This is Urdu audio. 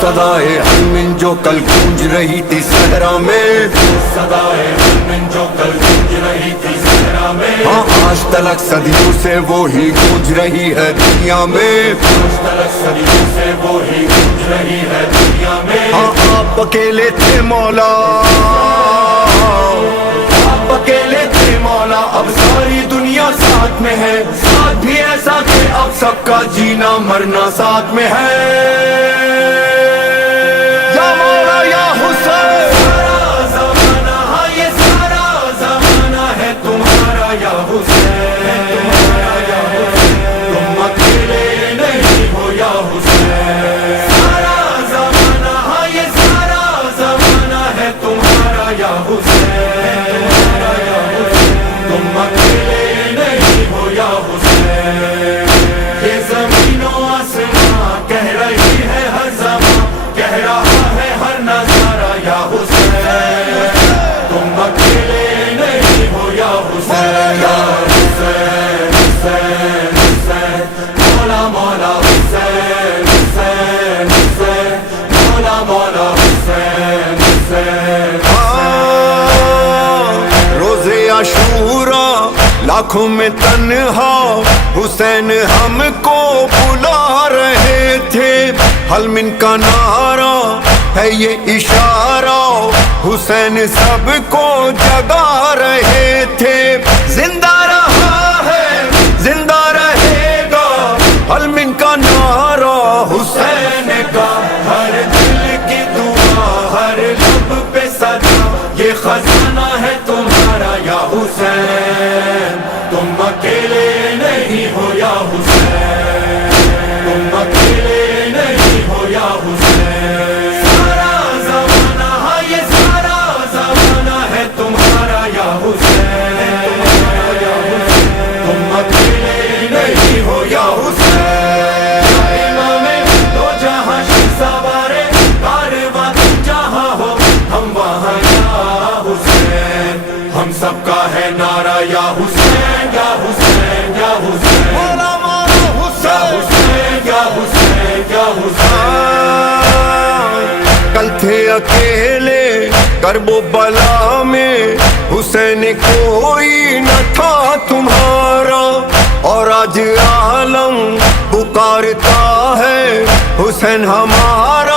صدائے حلمن جو کل گونج رہی تھی صحرا میں، صدائے حلمن جو کل گونج رہی تھی صحرا میں، ہاں آج تلک صدیوں سے وہی گونج رہی ہے دنیا میں، آج تلک صدیوں سے وہی گونج رہی ہے دنیا میں، ہاں آپ اکیلے تھے مولا، آپ اکیلے تھے مولا، اب ساری دنیا ساتھ میں ہے، ساتھ بھی ایسا کہ اب سب کا جینا مرنا ساتھ میں ہے۔ آنکھوں میں تنہا حسین ہم کو بلا رہے تھے، حلمن کا نعرہ ہے یہ اشارہ، حسین سب کو جگا رہے تھے، زندہ رہا ہے زندہ رہے گا حلمن کا نعرہ، حسین کا ہر دل کی دعا ہر لب پہ صدا، یہ خزانہ ہے تمہارا یا حسین، تم اکیلے نہیں ہو یا حسین، تم اکیلے نہیں ہو یا حسین، سارا زمانہ ہاں یہ سارا زمانہ ہے تمہارا یا حسین، تم اکیلے نہیں ہو یا حسین، امام دو جہاں سوارے کارواں جہاں ہو ہم وہاں یا حسین، ہم سب کا ہے نعرہ یا حسین یا حسین یا حسین، مولا مولا حسین یا حسین یا حسین۔ کل تھے اکیلے کرب و بلا میں، حسین کوئی نہ تھا تمہارا، اور آج عالم پکارتا ہے حسین ہمارا،